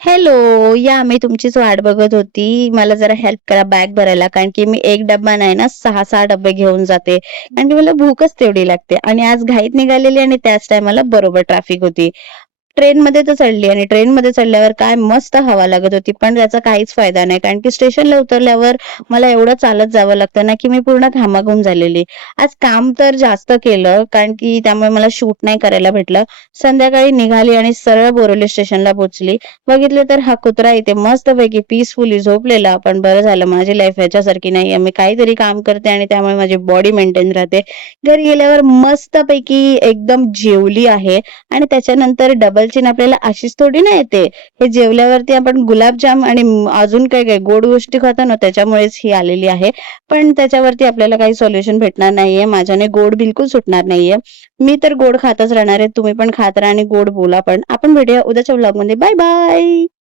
Hello. या मी तुमचीच वाट बघत होती. मला जरा हेल्प करा बॅग भरायला. कारण की मी एक डब्बा नाही ना 6-6 डब्बे घेऊन जाते. कारण की मला भूकच तेवढी लागते आणि आज घाईत निघालेली आणि त्याच टायमाला बरोबर ट्रॅफिक होती. ट्रेनमध्ये तर चढली आणि ट्रेनमध्ये चढल्यावर काय मस्त हवा लागत होती. पण त्याचा काहीच फायदा नाही. कारण की स्टेशनला उतरल्यावर मला एवढं चालत जावं लागतं ना, की मी पूर्ण घामाघूम झालेली. आज काम तर जास्त केलं कारण की त्यामुळे मला शूट नाही करायला भेटलं. संध्याकाळी निघाली आणि सरळ बोरिवली स्टेशनला पोहोचली. बघितलं तर हा कुत्रा इथे मस्तपैकी पीसफुली झोपलेला. पण बरं झालं माझी लाईफ ह्याच्यासारखी नाहीये. मी काहीतरी काम करते आणि त्यामुळे माझी बॉडी मेंटेन राहते. घरी गेल्यावर मस्तपैकी एकदम जेवली आहे आणि त्याच्यानंतर डबल चीन आपल्याला अशीच थोडी ना येते. हे जेवल्यावरती आपण गुलाबजाम आणि अजून काय काय गोड गोष्टी खातो ना त्याच्यामुळेच ही आलेली आहे. पण त्याच्यावरती आपल्याला काही सोल्युशन भेटणार नाहीये. माझ्याने गोड बिलकुल सुटणार नाहीये. मी तर गोड खातच राहणार आहे. तुम्ही पण खात राहा आणि गोड बोला पण. आपण भेटूया उद्याच्या व्लॉगमध्ये. Bye bye.